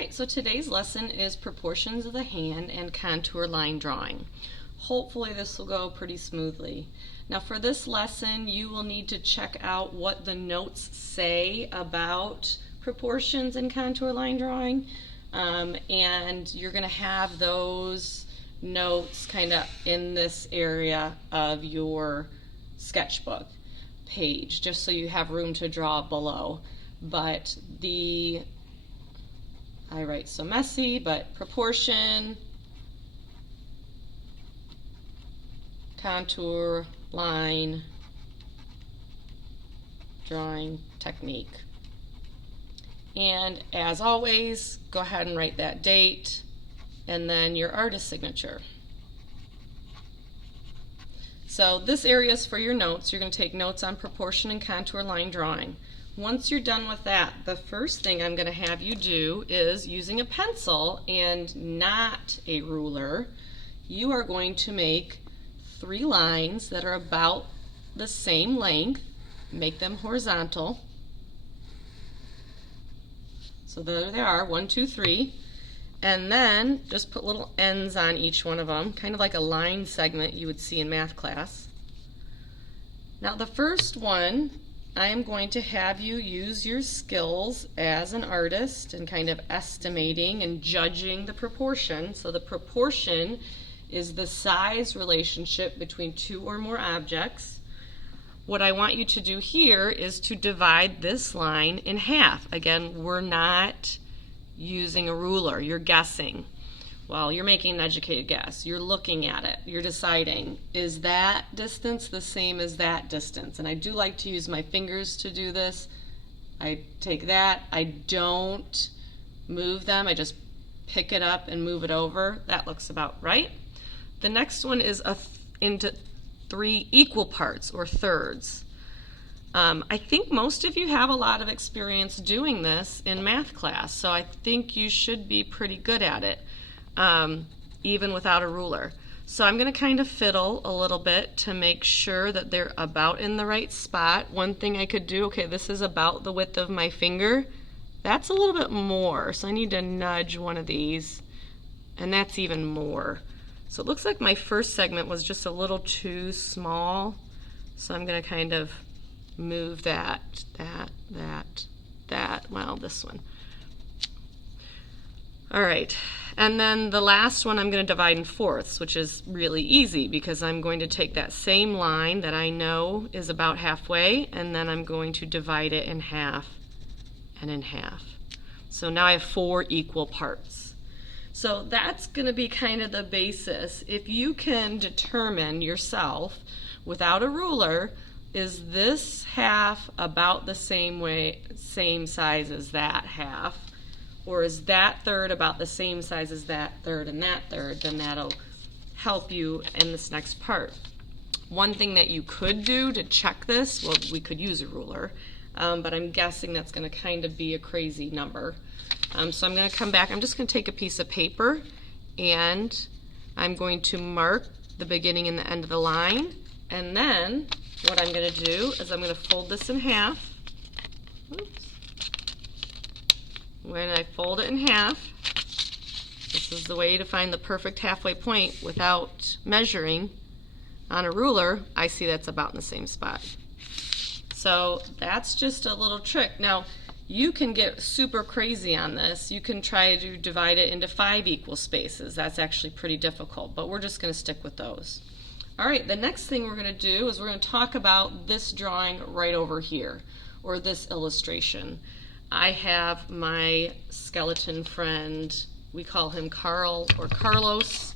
Alright, so today's lesson is proportions of the hand and contour line drawing. Hopefully this will go pretty smoothly. Now for this lesson you will need to check out what the notes say about proportions and contour line drawing, and you're going to have those notes kind of in this area of your sketchbook page just so you have room to draw below. But I write so messy, but proportion, contour, line, drawing technique. And as always, go ahead and write that date and then your artist signature. So this area is for your notes. You're going to take notes on proportion and contour line drawing. Once you're done with that, the first thing I'm going to have you do is, using a pencil and not a ruler, you are going to make 3 lines that are about the same length. Make them horizontal. So there they are, 1, 2, 3. And then just put little ends on each one of them, kind of like a line segment you would see in math class. Now the first one, I am going to have you use your skills as an artist and kind of estimating and judging the proportion. So the proportion is the size relationship between 2 or more objects. What I want you to do here is to divide this line in half. Again, we're not using a ruler, you're guessing. Well, you're making an educated guess. You're looking at it. You're deciding, is that distance the same as that distance? And I do like to use my fingers to do this. I take that. I don't move them. I just pick it up and move it over. That looks about right. The next one is into 3 equal parts or thirds. I think most of you have a lot of experience doing this in math class, so I think you should be pretty good at it. Even without a ruler. So I'm going to kind of fiddle a little bit to make sure that they're about in the right spot. One thing I could do, okay, this is about the width of my finger. That's a little bit more, so I need to nudge one of these, and that's even more. So it looks like my first segment was just a little too small, so I'm going to kind of move that, well, this one. All right, and then the last one I'm going to divide in fourths, which is really easy because I'm going to take that same line that I know is about halfway, and then I'm going to divide it in half and in half. So now I have 4 equal parts. So that's going to be kind of the basis. If you can determine yourself without a ruler, is this half about the same size as that half? Or is that third about the same size as that third and that third? Then that'll help you in this next part. One thing that you could do to check this, well, we could use a ruler, but I'm guessing that's going to kind of be a crazy number. So I'm going to come back. I'm just going to take a piece of paper and I'm going to mark the beginning and the end of the line. And then what I'm going to do is I'm going to fold this in half. Oops. When I fold it in half, this is the way to find the perfect halfway point without measuring. On a ruler, I see that's about in the same spot. So that's just a little trick. Now, you can get super crazy on this. You can try to divide it into 5 equal spaces. That's actually pretty difficult, but we're just going to stick with those. All right, the next thing we're going to do is we're going to talk about this drawing right over here, or this illustration. I have my skeleton friend, we call him Carl or Carlos,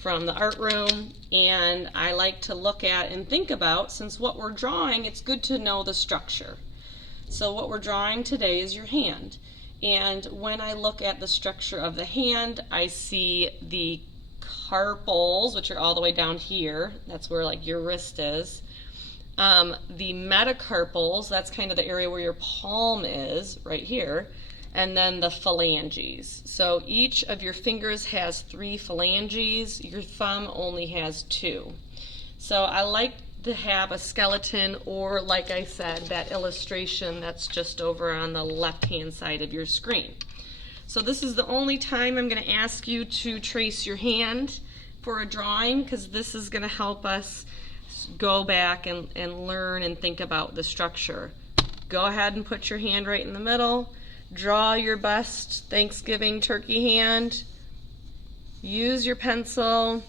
from the art room, and I like to look at and think about, since what we're drawing, it's good to know the structure. So what we're drawing today is your hand, and when I look at the structure of the hand, I see the carpals, which are all the way down here. That's where like your wrist is. The metacarpals, that's kind of the area where your palm is, right here, and then the phalanges. So each of your fingers has 3 phalanges, your thumb only has 2. So I like to have a skeleton, or like I said, that illustration that's just over on the left-hand side of your screen. So this is the only time I'm going to ask you to trace your hand for a drawing, because this is going to help us go back and learn and think about the structure. Go ahead and put your hand right in the middle. Draw your best Thanksgiving turkey hand. Use your pencil.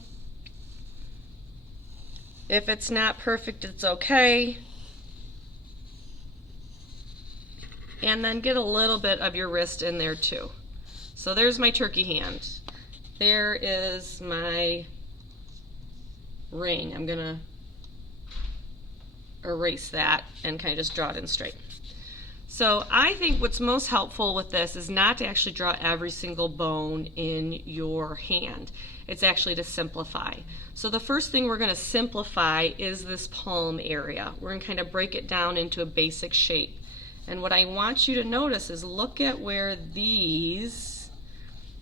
If it's not perfect, it's okay. And then get a little bit of your wrist in there too. So there's my turkey hand. There is my ring. I'm gonna erase that and kind of just draw it in straight. So I think what's most helpful with this is not to actually draw every single bone in your hand. It's actually to simplify. So the first thing we're going to simplify is this palm area. We're going to kind of break it down into a basic shape. And what I want you to notice is look at where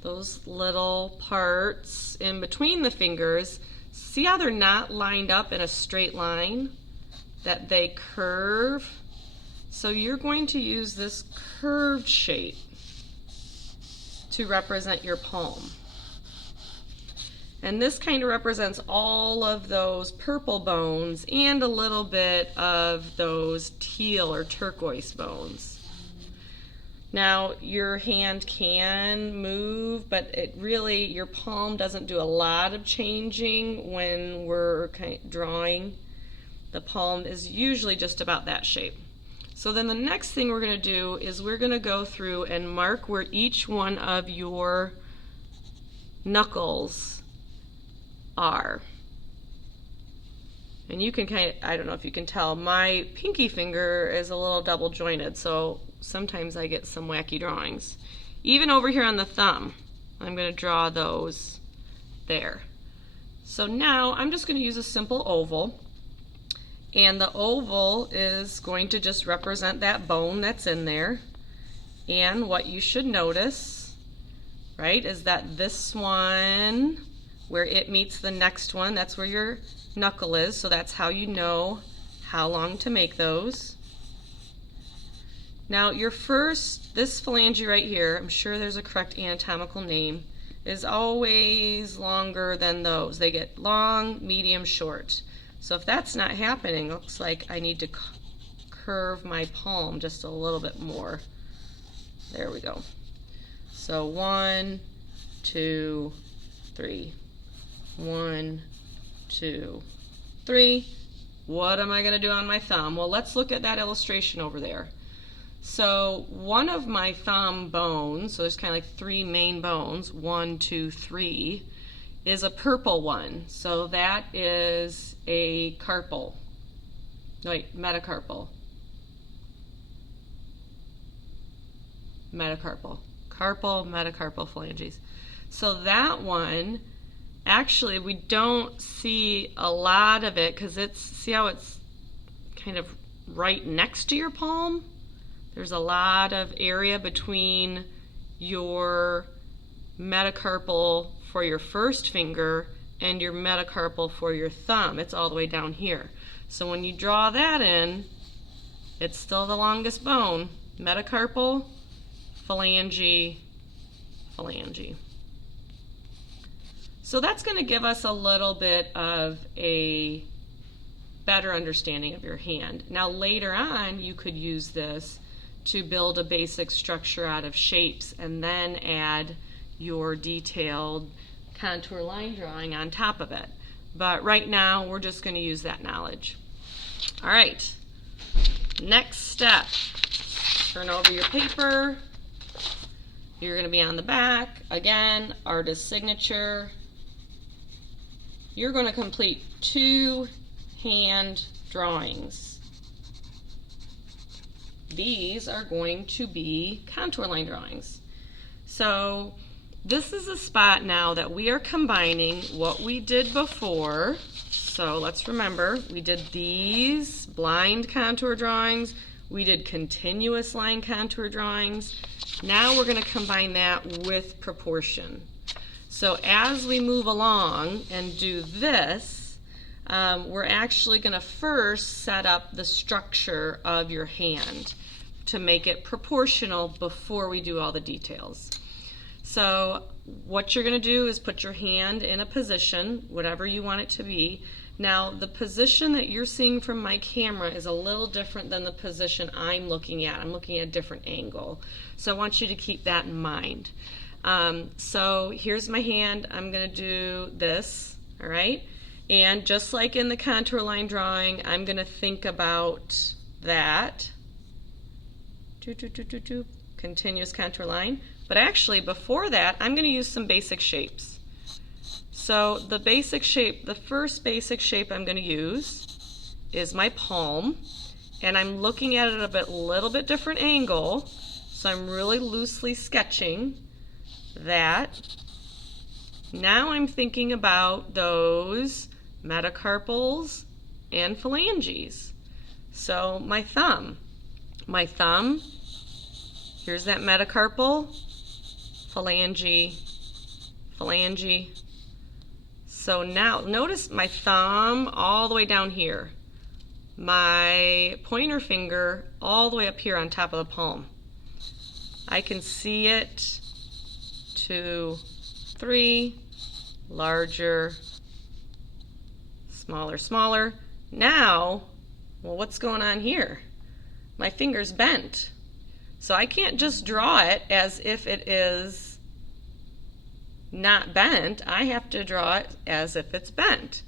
those little parts in between the fingers, see how they're not lined up in a straight line, that they curve. So you're going to use this curved shape to represent your palm. And this kind of represents all of those purple bones and a little bit of those teal or turquoise bones. Now your hand can move, but your palm doesn't do a lot of changing when we're drawing. The palm is usually just about that shape. So then the next thing we're going to do is we're going to go through and mark where each one of your knuckles are. And you can I don't know if you can tell, my pinky finger is a little double jointed, so sometimes I get some wacky drawings. Even over here on the thumb, I'm going to draw those there. So now I'm just going to use a simple oval. And the oval is going to just represent that bone that's in there. And what you should notice, right, is that this one, where it meets the next one, that's where your knuckle is. So that's how you know how long to make those. Now this phalange right here, I'm sure there's a correct anatomical name, is always longer than those. They get long, medium, short. So if that's not happening, it looks like I need to curve my palm just a little bit more. There we go. So 1, 2, 3. 1, 2, 3. What am I going to do on my thumb? Well, let's look at that illustration over there. So one of my thumb bones, so there's kind of like 3 main bones, 1, 2, 3, is a purple one. So that is a carpal. No, wait, metacarpal. Metacarpal. Carpal, metacarpal phalanges. So that one, actually we don't see a lot of it because see how it's kind of right next to your palm? There's a lot of area between your metacarpal for your first finger and your metacarpal for your thumb. It's all the way down here. So when you draw that in, it's still the longest bone. Metacarpal, phalange, phalange. So that's going to give us a little bit of a better understanding of your hand. Now later on, you could use this to build a basic structure out of shapes and then add your detailed contour line drawing on top of it. But right now, we're just going to use that knowledge. All right, next step. Turn over your paper. You're going to be on the back. Again, artist signature. You're going to complete 2 hand drawings. These are going to be contour line drawings. So this is a spot now that we are combining what we did before. So let's remember, we did these blind contour drawings, we did continuous line contour drawings. Now we're going to combine that with proportion. So as we move along and do this, we're actually going to first set up the structure of your hand to make it proportional before we do all the details. So what you're going to do is put your hand in a position, whatever you want it to be. Now, the position that you're seeing from my camera is a little different than the position I'm looking at. I'm looking at a different angle. So I want you to keep that in mind. So here's my hand. I'm going to do this, all right? And just like in the contour line drawing, I'm going to think about that. Continuous contour line. But actually, before that, I'm going to use some basic shapes. So the basic shape, the first basic shape I'm going to use is my palm, and I'm looking at it at a little bit different angle, so I'm really loosely sketching that. Now I'm thinking about those metacarpals and phalanges. So my thumb, here's that metacarpal, phalange. So now notice my thumb all the way down here, my pointer finger all the way up here on top of the palm. I can see it, 2, 3, larger, smaller. Now, well, what's going on here? My finger's bent. So I can't just draw it as if it is not bent. I have to draw it as if it's bent.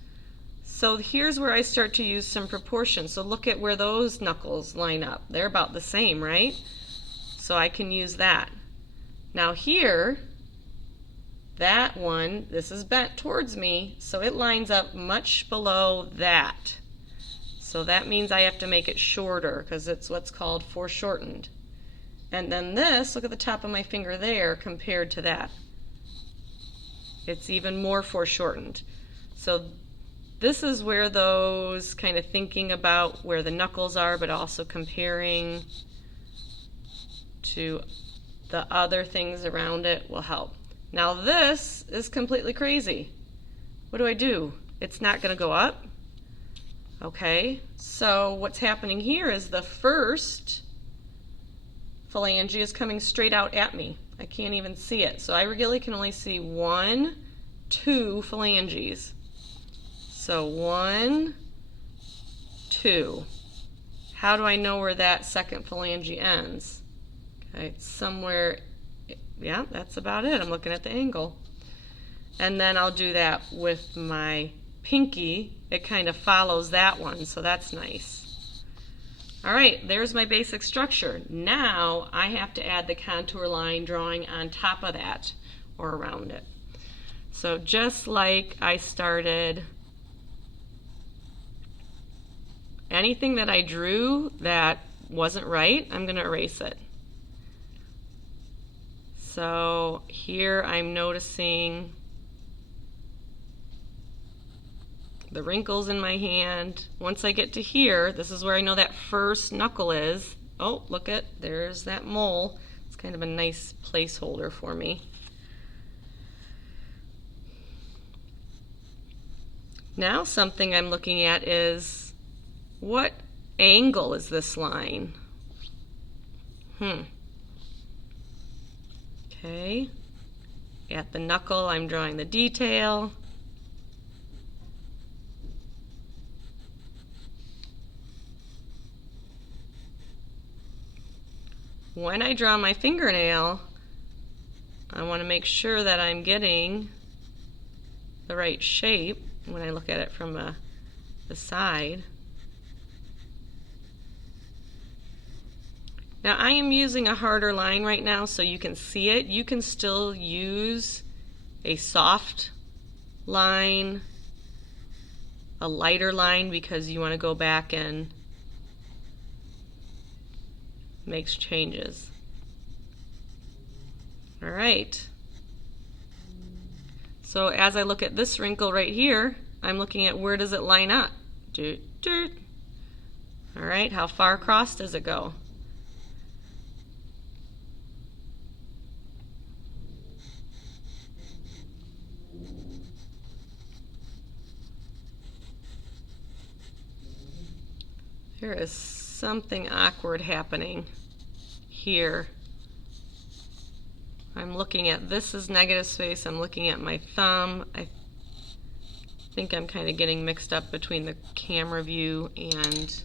So here's where I start to use some proportion. So look at where those knuckles line up. They're about the same, right? So I can use that. Now here, that one, this is bent towards me, so it lines up much below that. So that means I have to make it shorter because it's what's called foreshortened. And then this, look at the top of my finger there compared to that. It's even more foreshortened. So this is where those kind of thinking about where the knuckles are, but also comparing to the other things around it will help. Now this is completely crazy. What do? It's not going to go up. Okay, so what's happening here is the first phalange is coming straight out at me. I can't even see it. So I really can only see 1, 2 phalanges. So 1, 2. How do I know where that second phalange ends? Okay, it's somewhere, yeah, that's about it. I'm looking at the angle. And then I'll do that with my pinky. It kind of follows that one, so that's nice. All right, there's my basic structure. Now I have to add the contour line drawing on top of that or around it. So just like I started, anything that I drew that wasn't right, I'm going to erase it. So here I'm noticing the wrinkles in my hand. Once I get to here, this is where I know that first knuckle is. Oh, look at, there's that mole. It's kind of a nice placeholder for me. Now something I'm looking at is, what angle is this line? Okay. At the knuckle, I'm drawing the detail. When I draw my fingernail, I want to make sure that I'm getting the right shape when I look at it from the side. Now I am using a harder line right now so you can see it. You can still use a soft line, a lighter line, because you want to go back and make changes. All right. So as I look at this wrinkle right here, I'm looking at where does it line up? All right, how far across does it go? There is something awkward happening here. I'm looking at this as negative space, I'm looking at my thumb. I think I'm kind of getting mixed up between the camera view and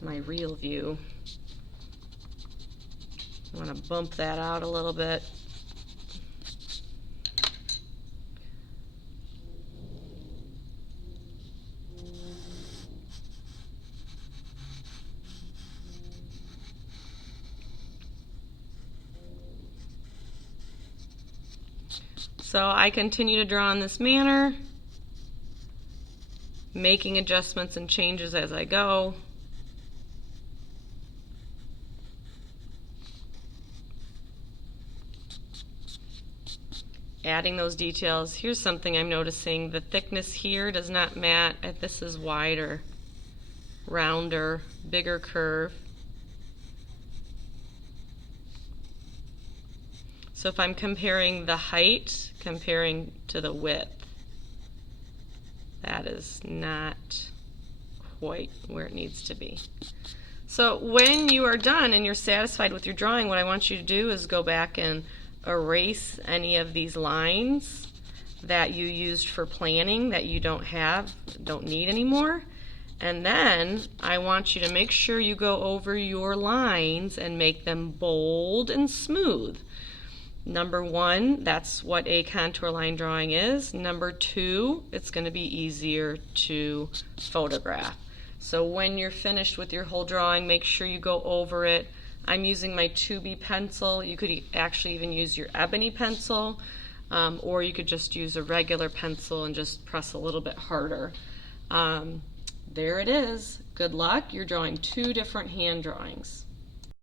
my real view. I want to bump that out a little bit. So I continue to draw in this manner, making adjustments and changes as I go. Adding those details. Here's something I'm noticing. The thickness here does not match. This is wider, rounder, bigger curve. So if I'm comparing the height, comparing to the width, that is not quite where it needs to be. So when you are done and you're satisfied with your drawing, what I want you to do is go back and erase any of these lines that you used for planning that you don't need anymore. And then I want you to make sure you go over your lines and make them bold and smooth. Number one, that's what a contour line drawing is. Number two, it's going to be easier to photograph. So when you're finished with your whole drawing, make sure you go over it. I'm using my 2B pencil. You could actually even use your ebony pencil, or you could just use a regular pencil and just press a little bit harder. There it is. Good luck. You're drawing 2 different hand drawings.